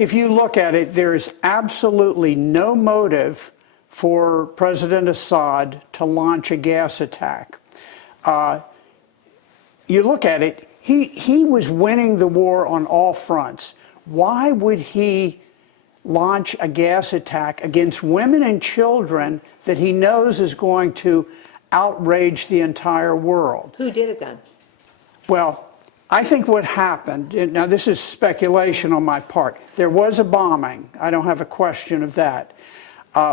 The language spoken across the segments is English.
if you look at it, there is absolutely no motive for President Assad to launch a gas attack. You look at it, he was winning the war on all fronts. Why would he launch a gas attack against women and children that he knows is going to outrage the entire world? Who did it then? Well, I think what happened, now this is speculation on my part, there was a bombing. I don't have a question of that.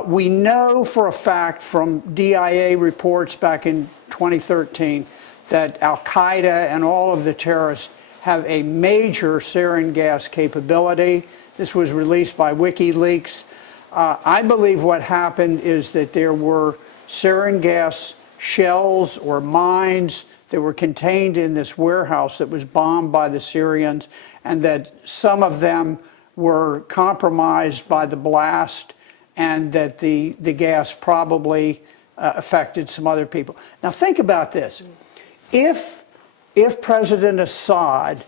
We know for a fact from DIA reports back in 2013 that Al-Qaeda and all of the terrorists have a major sarin gas capability. This was released by WikiLeaks. I believe what happened is that there were sarin gas shells or mines that were contained in this warehouse that was bombed by the Syrians, and that some of them were compromised by the blast, and that the gas probably affected some other people. Now think about this. If President Assad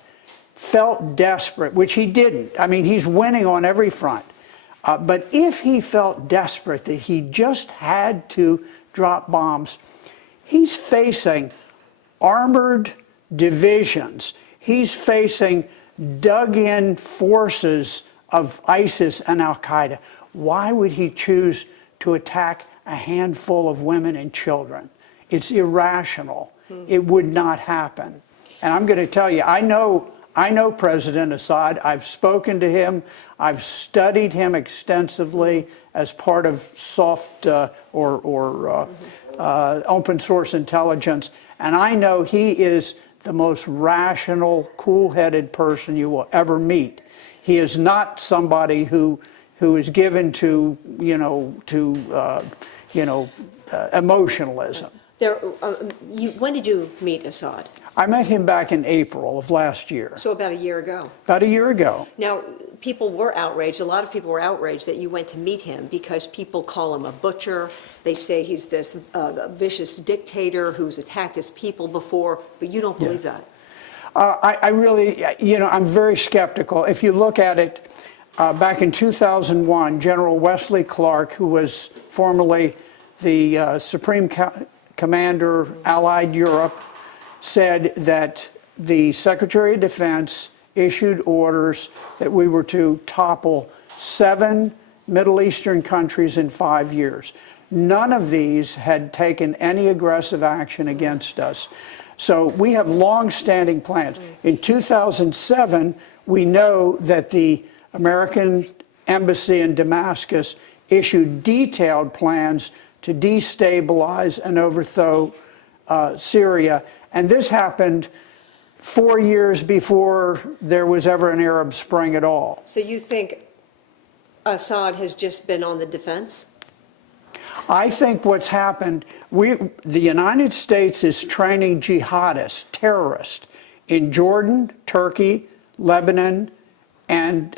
felt desperate, which he didn't, I mean, he's winning on every front, but if he felt desperate that he just had to drop bombs, he's facing armored divisions. He's facing dug-in forces of ISIS and Al-Qaeda. Why would he choose to attack a handful of women and children? It's irrational. It would not happen. And I'm going to tell you, I know President Assad. I've spoken to him. I've studied him extensively as part of soft open source intelligence. And I know he is the most rational, cool-headed person you will ever meet. He is not somebody who is given to, emotionalism. When did you meet Assad? I met him back in April of last year. So about a year ago. About a year ago. Now, people were outraged. A lot of people were outraged that you went to meet him because people call him a butcher. They say he's this vicious dictator who's attacked his people before, but you don't believe that. I really, I'm very skeptical. If you look at it, back in 2001, General Wesley Clark, who was formerly the Supreme Commander, Allied Europe, said that the Secretary of Defense issued orders that we were to topple 7 Middle Eastern countries in 5 years. None of these had taken any aggressive action against us. So we have long-standing plans. In 2007, we know that the American embassy in Damascus issued detailed plans to destabilize and overthrow Syria. And this happened 4 years before there was ever an Arab Spring at all. So you think Assad has just been on the defense? I think what's happened, the United States is training jihadists, terrorists, in Jordan, Turkey, Lebanon, and,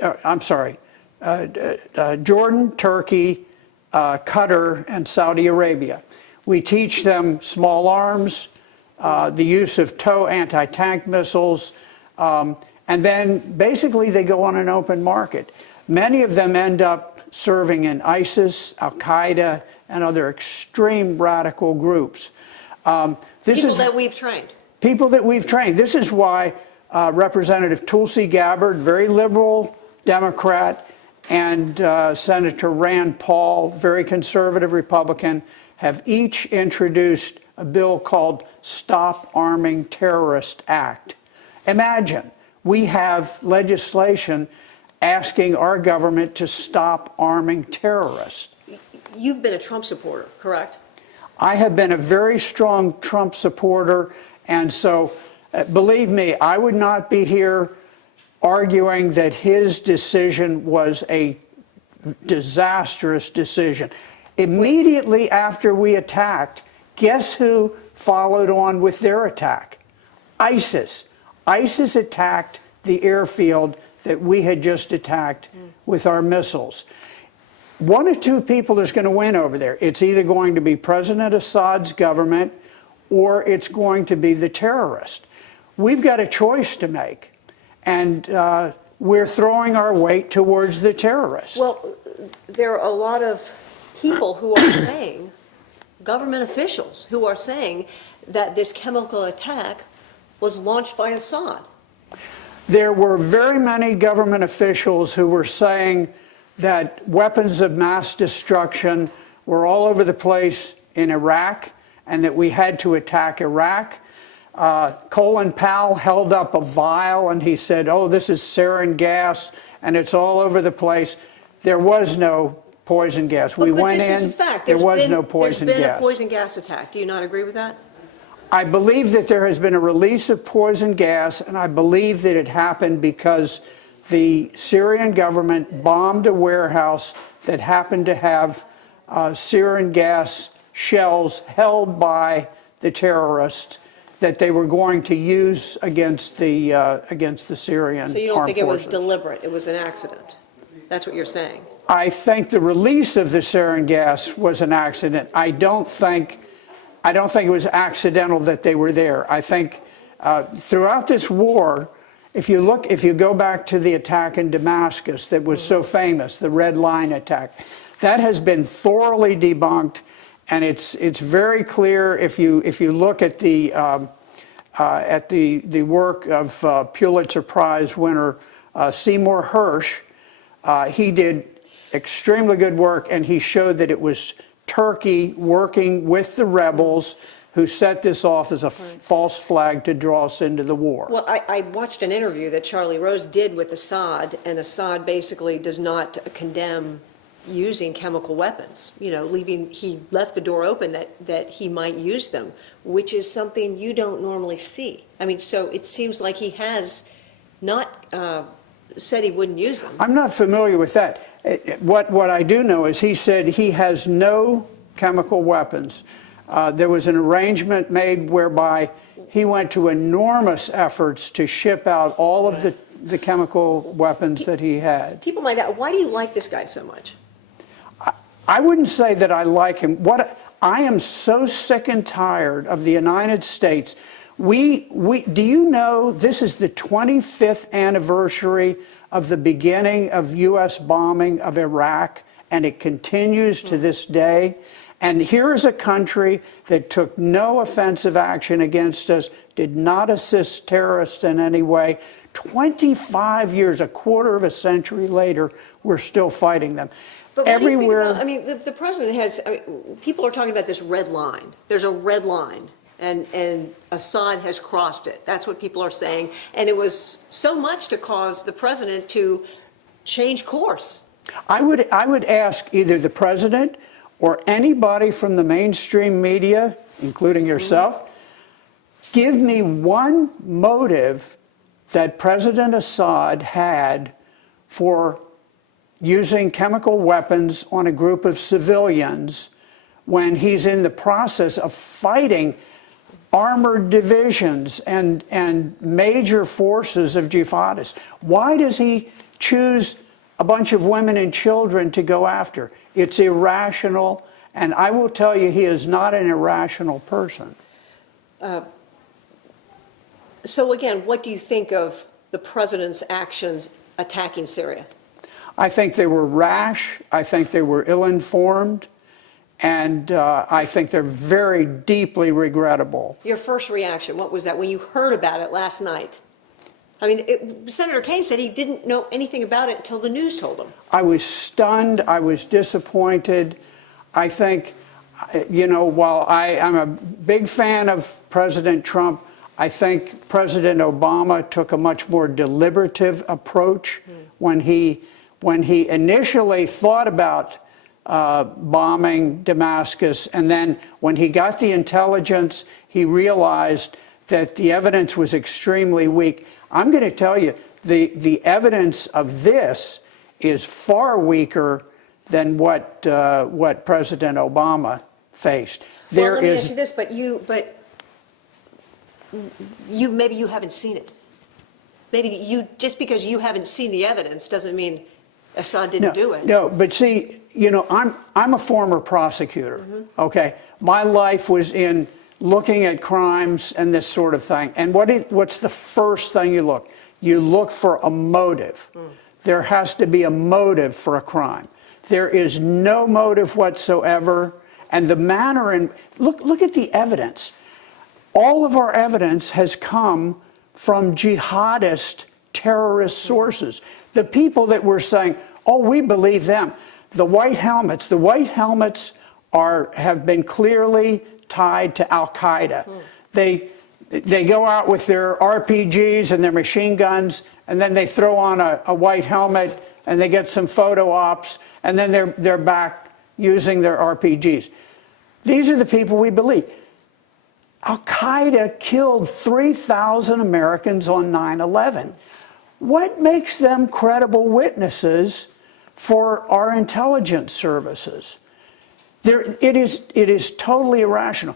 Jordan, Turkey, Qatar, and Saudi Arabia. We teach them small arms, the use of TOW anti-tank missiles, and then basically they go on an open market. Many of them end up serving in ISIS, Al-Qaeda, and other extreme radical groups. People that we've trained. People that we've trained. This is why Representative Tulsi Gabbard, very liberal Democrat, and Senator Rand Paul, very conservative Republican, have each introduced a bill called Stop Arming Terrorists Act. Imagine, we have legislation asking our government to stop arming terrorists. You've been a Trump supporter, correct? I have been a very strong Trump supporter, and so believe me, I would not be here arguing that his decision was a disastrous decision. Immediately after we attacked, guess who followed on with their attack? ISIS. ISIS attacked the airfield that we had just attacked with our missiles. One or two people is going to win over there. It's either going to be President Assad's government or it's going to be the terrorist. We've got a choice to make. And we're throwing our weight towards the terrorists. Well, there are a lot of people who are saying, government officials who are saying that this chemical attack was launched by Assad. There were very many government officials who were saying that weapons of mass destruction were all over the place in Iraq and that we had to attack Iraq. Colin Powell held up a vial and he said, oh, this is sarin gas and it's all over the place. There was no poison gas. We went this is in, a fact. there was no poison gas. There's been a poison gas attack. Do you not agree with that? I believe that there has been a release of poison gas, and I believe that it happened because the Syrian government bombed a warehouse that happened to have sarin gas shells held by the terrorists that they were going to use against the Syrian So you don't armed think it was forces. deliberate? It was an accident? That's what you're saying? I think the release of the sarin gas was an accident. I don't think it was accidental that they were there. I think throughout this war, if you go back to the attack in Damascus that was so famous, the Red Line attack, that has been thoroughly debunked, and it's very clear if you look at the work of Pulitzer Prize winner Seymour Hersh. He did extremely good work, and he showed that it was Turkey working with the rebels who set this off as a false flag to draw us into the war. Well, I watched an interview that Charlie Rose did with Assad, and Assad basically does not condemn using chemical weapons. You know, he left the door open that he might use them, which is something you don't normally see. I mean, so it seems like he has not said he wouldn't use them. I'm not familiar with that. What I do know is he said he has no chemical weapons. There was an arrangement made whereby he went to enormous efforts to ship out all of the chemical weapons that he had. People might ask, why do you like this guy so much? I wouldn't say that I like him. I am so sick and tired of the United States. Do you know this is the 25th anniversary of the beginning of U.S. bombing of Iraq, and it continues to this day? And here is a country that took no offensive action against us, did not assist terrorists in any way. 25 years, a quarter of a century later, we're still fighting them. But everywhere. I mean, the president has. People are talking about this red line. There's a red line, and Assad has crossed it. That's what people are saying, and it was so much to cause the president to change course. I would ask either the president or anybody from the mainstream media, including yourself, give me one motive that President Assad had for using chemical weapons on a group of civilians when he's in the process of fighting armored divisions and major forces of jihadists. Why does he choose a bunch of women and children to go after? It's irrational, and I will tell you, he is not an irrational person. So again, what do you think of the president's actions attacking Syria? I think they were rash. I think they were ill-informed. And I think they're very deeply regrettable. Your first reaction, what was that when you heard about it last night? I mean, Senator Kaine said he didn't know anything about it until the news told him. I was stunned. I was disappointed. I think, you know, while I'm a big fan of President Trump, I think President Obama took a much more deliberative approach when he initially thought about bombing Damascus, and then when he got the intelligence, he realized that the evidence was extremely weak. I'm going to tell you, the evidence of this is far weaker than what President Obama faced. Well, let me ask you this, but maybe you haven't seen it. Maybe just because you haven't seen the evidence doesn't mean Assad didn't do it. No, but see, you know, I'm a former prosecutor, okay? My life was in looking at crimes and this sort of thing. And what's the first thing you look? you look for a motive. There has to be a motive for a crime. There is no motive whatsoever. And the manner in, look at the evidence. All of our evidence has come from jihadist terrorist sources. The people that were saying, oh, we believe them. The white helmets have been clearly tied to Al-Qaeda. They go out with their RPGs and their machine guns, and then they throw on a white helmet, and they get some photo ops, and then they're back using their RPGs. These are the people we believe. Al-Qaeda killed 3,000 Americans on 9/11. What makes them credible witnesses for our intelligence services? It is totally irrational.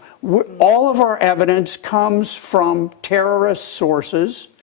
All of our evidence comes from terrorist sources.